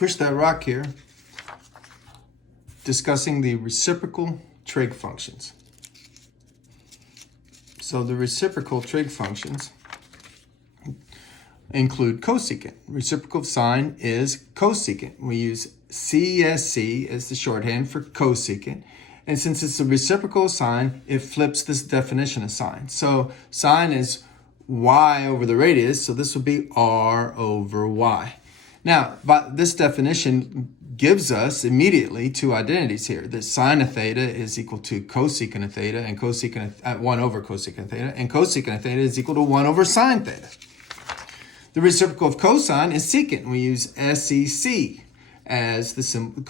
push that rock here, discussing the reciprocal trig functions. So the reciprocal trig functions include cosecant. Reciprocal sign is cosecant. We use CSC as the shorthand for cosecant. And since it's a reciprocal sign, it flips this definition of sine. So sine is y over the radius, so this would be r over y. Now, this definition gives us immediately two identities here. That sine of theta is equal to cosecant of theta, and cosecant of 1 over cosecant of theta, and cosecant of theta is equal to 1 over sine theta. The reciprocal of cosine is secant. We use SEC as the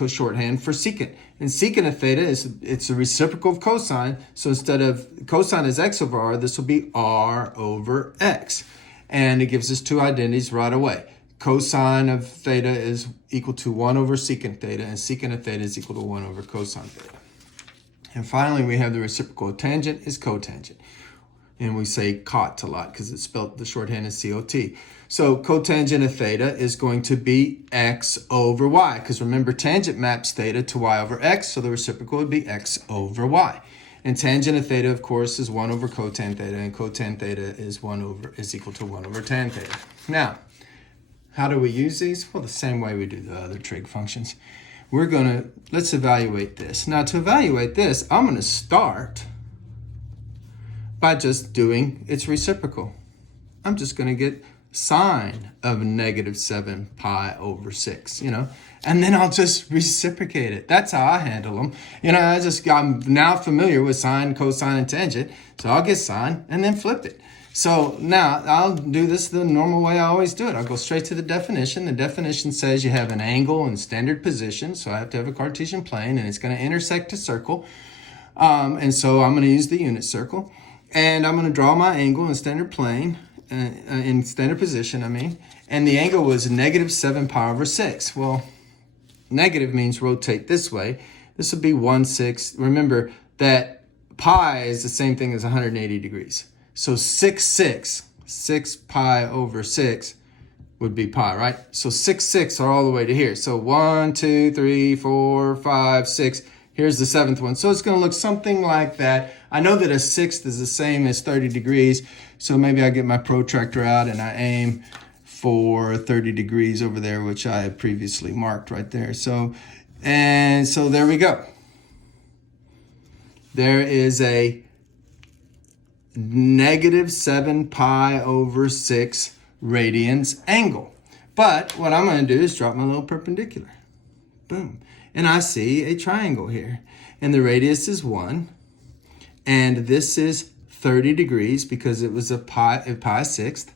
shorthand for secant. And secant of theta it's a reciprocal of cosine. So instead of cosine is x over r, this will be r over x. And it gives us two identities right away. Cosine of theta is equal to 1 over secant theta, and secant of theta is equal to 1 over cosine theta. And finally, we have the reciprocal of tangent is cotangent. And we say cot a lot because it's spelled, the shorthand is COT. So cotangent of theta is going to be x over y, because remember, tangent maps theta to y over x, so the reciprocal would be x over y. And tangent of theta, of course, is 1 over cotan theta, and cotan theta is equal to 1 over tan theta. Now, how do we use these? Well, the same way we do the other trig functions. Let's evaluate this. Now, to evaluate this, I'm going to start by just doing its reciprocal. I'm just going to get sine of negative 7 pi over 6, and then I'll just reciprocate it. That's how I handle them. I'm now familiar with sine, cosine, and tangent, so I'll get sine and then flip it. So now I'll do this the normal way I always do it. I'll go straight to the definition. The definition says you have an angle in standard position, so I have to have a Cartesian plane, and it's going to intersect a circle. And so I'm going to use the unit circle. And I'm going to draw my angle in standard plane, in standard position, and the angle was negative 7 pi over 6. Well, negative means rotate this way. This would be 1/6. Remember that pi is the same thing as 180 degrees. So 6 pi over 6 would be pi, right? So 6 are all the way to here. So 1, 2, 3, 4, 5, 6. Here's the seventh one. So it's going to look something like that. I know that a sixth is the same as 30 degrees. So maybe I get my protractor out and I aim for 30 degrees over there, which I had previously marked right there. So there we go. There is a negative 7 pi over 6 radians angle. But what I'm going to do is drop my little perpendicular. Boom. And I see a triangle here. And the radius is 1. And this is 30 degrees because it was a pi sixth.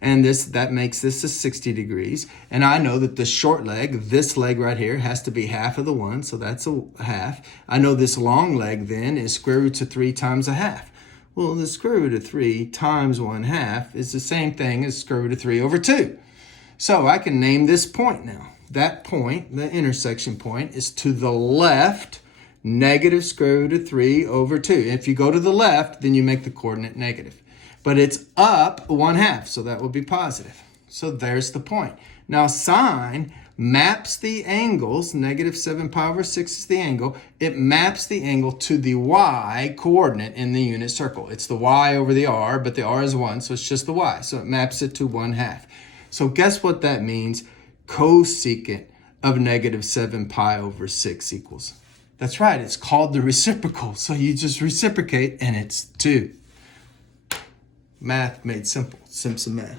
And that makes this a 60 degrees. And I know that the short leg, this leg right here, has to be half of the 1. So that's a half. I know this long leg then is square root of 3 times a half. Well, the square root of 3 times 1/2 is the same thing as square root of 3 over 2. So I can name this point now. That point, the intersection point, is to the left, negative square root of 3 over 2. If you go to the left, then you make the coordinate negative. But it's up 1/2, so that will be positive. So there's the point. Now sine maps the angles, negative 7 pi over 6 is the angle. It maps the angle to the y coordinate in the unit circle. It's the y over the r, but the r is 1, so it's just the y. So it maps it to 1/2. So guess what that means? Cosecant of negative 7 pi over 6 equals. That's right, it's called the reciprocal. So you just reciprocate and it's 2. Math made simple. Simpson math.